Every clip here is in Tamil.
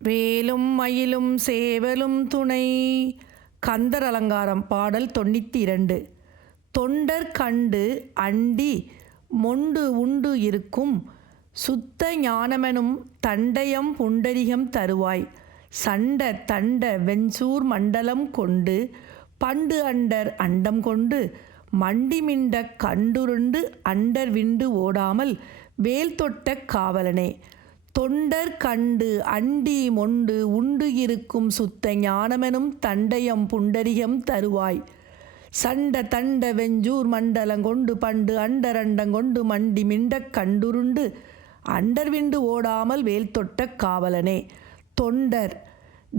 வேலும் மயிலும் சேவலும் துணை. கந்தர் அலங்காரம் பாடல் 92. தொண்டர் கண்டு அண்டி மொண்டு உண்டு இருக்கும் சுத்த ஞானமெனும் தண்டயம் புண்டரிகம் தருவாய். சண்ட தண்ட வெஞ்சூர் மண்டலம் கொண்டு பண்டு அண்டர் அண்டம் கொண்டு மண்டிமிண்ட கண்டுருண்டு அண்டர் விண்டு ஓடாமல் வேல் தொட்ட காவலனே. தொண்டர் கண்டு அண்டி மொண்டு உண்டு இருக்கும் சுத்த ஞானமெனும் தண்டயம் புண்டரிகம் தருவாய். சண்ட தண்ட வெஞ்சூர் மண்டலங்கொண்டு பண்டு அண்டரண்டங்கொண்டு மண்டி மிண்டக் கண்டுருண்டு அண்டர்விண்டு ஓடாமல் வேல் தொட்ட காவலனே. தொண்டர்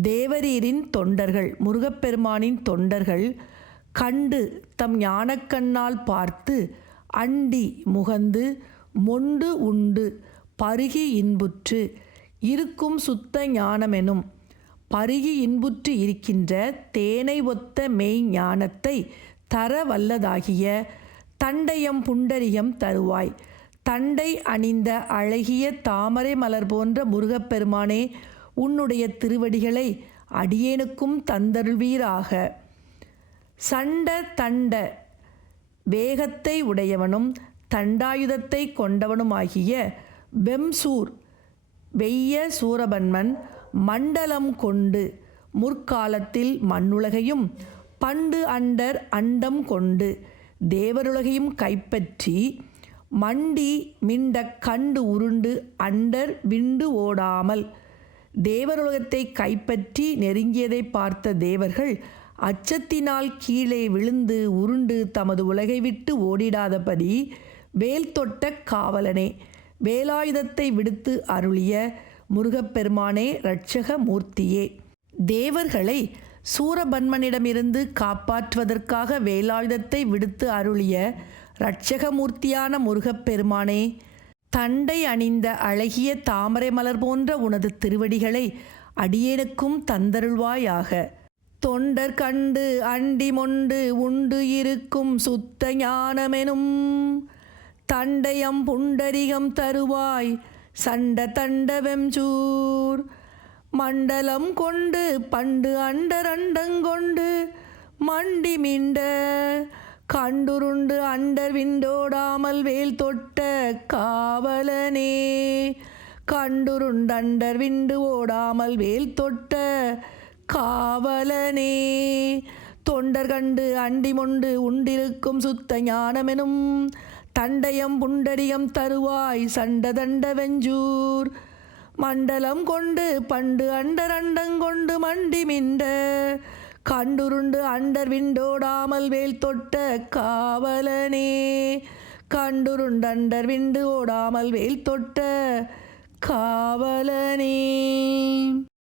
தேவரீரின் தொண்டர்கள், முருகப்பெருமானின் தொண்டர்கள் கண்டு தம் ஞானக்கண்ணால் பார்த்து அண்டி முகந்து மொண்டு உண்டு பருகி இன்புற்று இருக்கும் சுத்த ஞானமெனும் பருகி இன்புற்று இருக்கின்ற தேனை ஒத்த மெய் ஞானத்தை தர வல்லதாகிய தண்டயம் புண்டரிகம் தருவாய். தண்டை அணிந்த அழகிய தாமரை மலர் போன்ற முருகப்பெருமானே, உன்னுடைய திருவடிகளை அடியேனுக்கும் தந்தருள்வீராக. சண்ட தண்ட வேகத்தை உடையவனும் தண்டாயுதத்தை கொண்டவனுமாகிய வெம்சூர் வெய்ய சூரபன்மன் மண்டலம் கொண்டு முற்காலத்தில் மண்ணுலகையும் பண்டு அண்டர் அண்டம் கொண்டு தேவருலகையும் கைப்பற்றி மண்டி மிண்ட கண்டு உருண்டு அண்டர் விண்டு ஓடாமல் தேவருலகத்தை கைப்பற்றி நெருங்கியதை பார்த்த தேவர்கள் அச்சத்தினால் கீழே விழுந்து உருண்டு தமது உலகை விட்டு ஓடிடாதபடி வேல் தொட்ட காவலனே, வேலாயுதத்தை விடுத்து அருளிய முருகப்பெருமானே, இரட்சக மூர்த்தியே. தேவர்களை சூரபன்மனிடமிருந்து காப்பாற்றுவதற்காக வேலாயுதத்தை விடுத்து அருளிய இரட்சகமூர்த்தியான முருகப்பெருமானே, தண்டை அணிந்த அழகிய தாமரை மலர் போன்ற உனது திருவடிகளை அடியேனுக்கும் தந்தருள்வாயாக. தொண்டர் கண்டு அண்டி மொண்டு உண்டு இருக்கும் சுத்த ஞானமெனும் தண்டயம் புண்டரிகம் தருவாய். சண்ட தண்ட வெம்சூர் மண்டலம் கொண்டு பண்டு அண்டரண்டங்கொண்டு மண்டி மிண்ட கண்டுருண்டு அண்டர் விண்டோடாமல் வேல் தொட்ட காவலனே. கண்டுருண்டு அண்டர் விண்டு ஓடாமல் வேல் தொட்ட காவலனே. தொண்டர் கண்டு அண்டி மொண்டு உண்டிருக்கும் சுத்த ஞானமெனும் தண்டயம் புண்டரிகம் தருவாய். சண்ட தண்ட வெஞ்சூர் மண்டலம் கொண்டு பண்டு அண்டரண்டங்கொண்டு மண்டி மிண்ட கண்டுருண்டு அண்டர் விண்டோடாமல் வேல் தொட்ட காவலனே. கண்டுருண்டு அண்டர் விண்டு ஓடாமல் வேல் தொட்ட காவலனே.